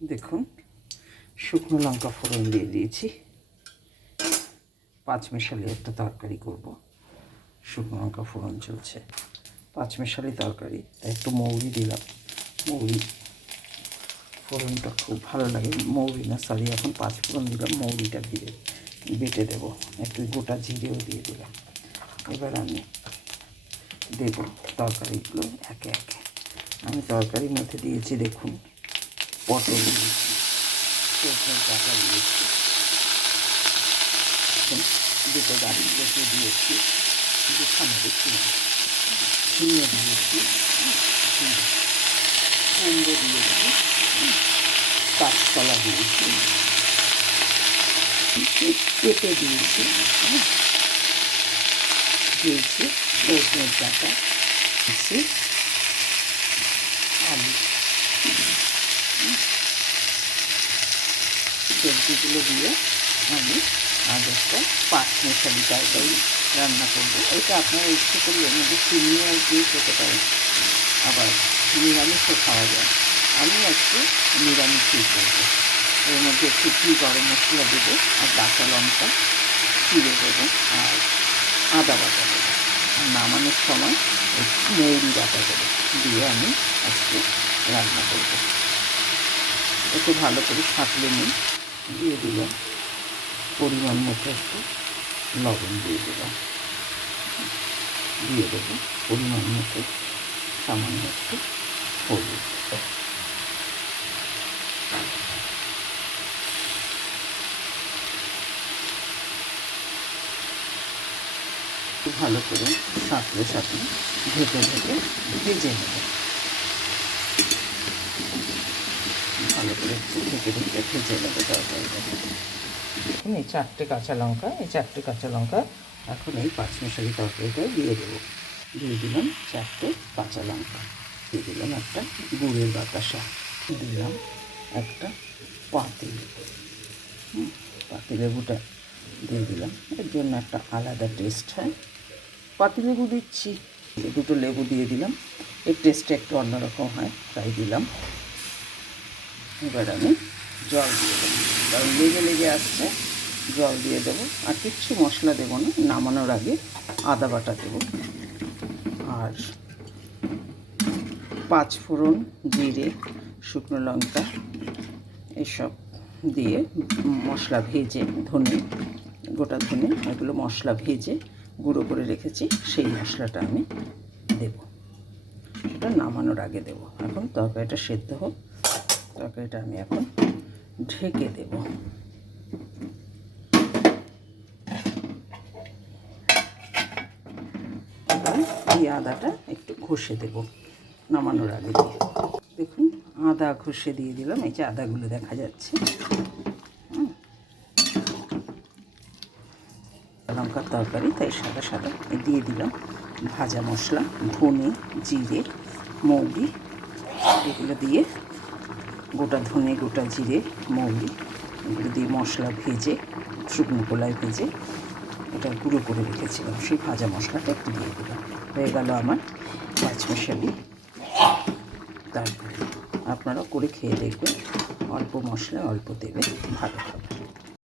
দেখুন শুকনো লঙ্কা ফোড়ন দিয়ে দিয়েছি। পাঁচমেশালি একটা তরকারি করব, শুকনো লঙ্কা ফোড়ন চলছে, পাঁচমেশালি তরকারি, তাই একটু মৌরি দিলাম। মৌরি ফোড়নটা খুব ভালো লাগে, মৌরি না সরি, এখন পাঁচ ফোড়ন দিলাম, মৌরিটা দিয়ে বেটে দেবো, একটু গোটা জিরেও দিয়ে দিলাম। এবার আমি দেব তরকারিগুলো একে একে। আমি তরকারির মধ্যে দিয়েছি দেখুন পটল দিয়েছি, সজনে ডাঁটা দিয়েছি, দুটো গাড়ি বেটে দিয়েছি, দুখানে বেশি না, ঝিঙে দিয়েছি, কুমড়ো দিয়েছি, কাঁচকলা দিয়েছি, পেঁপে দিয়েছি, দিয়েছি সজনে ডাঁটা দিয়েছি, আলু, সবজিগুলো দিয়ে আমি আজ একটা পাঁচমেশালি তরকারি রান্না করবো। এটা আপনারা ইচ্ছে করলে এর মধ্যে চিনি আর দিয়ে খেতে পারেন, আবার নিরামিষও খাওয়া যায়। আমি একটু নিরামিষই করবো। এর মধ্যে একটু ঘি গরম মশলা দেবো, আর কাঁচা লঙ্কা চিড়ে দেবো, আর আদা বাটা দেবো, আর নামানোর সময় একটু মৌরি বাটা দেবো, দিয়ে আমি আজকে রান্না করবো। একটু ভালো করে সাঁতলে নিই, দিয়ে দিলাম পরিমাণ মতো একটু লবণ, দিয়ে দিলাম, দিয়ে দেবো পরিমাণ মতো সামান্য একটু হলুদ। একটু ভালো করে সাঁতলে সাঁতলে ভেজে ভেজে নেব, ভালো করে একটু ভেজে ভেজে নেবো তরকারিটা। দেখুন এই চারটে কাঁচা লঙ্কা এখন এই পাঁচমেশালি তরকারিটায় দিয়ে দেবো। দিয়ে দিলাম চারটে কাঁচা লঙ্কা, দিয়ে দিলাম একটা গুড়ের বাতাসা, দিলাম একটা পাতিলেবু, পাতিলেবুটা দিয়ে দিলাম, এর জন্য একটা আলাদা টেস্ট হয়। পাতিলেবু দিচ্ছি, দুটো লেবু দিয়ে দিলাম, এর টেস্টটা একটু অন্যরকম হয়, তাই দিলাম। এবার আমি জল দিয়ে দেবো, কারণ লেগে লেগে আসছে, জল দিয়ে দেবো। আর কিচ্ছু মশলা দেবো না, নামানোর আগে আদা বাটা দেবো, আর পাঁচ ফোড়ন, জিরে, শুকনো লঙ্কা এসব দিয়ে মশলা ভেজে, ধনে, গোটা ধনে, এগুলো মশলা ভেজে গুঁড়ো করে রেখেছি, সেই মশলাটা আমি দেব, সেটা নামানোর আগে দেব। এখন তরকারিটা সেদ্ধ হোক, তরকারিটা আমি এখন ঢেকে দেব। এই আদাটা একটু ঘষে দেব নামানোর আগে দিয়ে। দেখুন আদা ঘষে দিয়ে দিলাম, এই যে আদাগুলো দেখা যাচ্ছে। লঙ্কার তরকারি তাই সাদা সাদা দিয়ে দিলাম ভাজা মশলা, ধনে, জিরে, মৌরি, এগুলো দিয়ে গোটা ধনে, গোটা জিরে, মৌরি এগুলো দিয়ে মশলা ভেজে, শুকনো কলায় ভেজে এটা গুঁড়ো করে রেখেছিলাম, সেই ভাজা মশলাটা একটু দিয়ে দিলাম। হয়ে গেল আমার পাঁচমেশালি তরকারি। আপনারা করে খেয়ে দেখবেন, অল্প মশলা অল্প দেবে, ভালো হবে।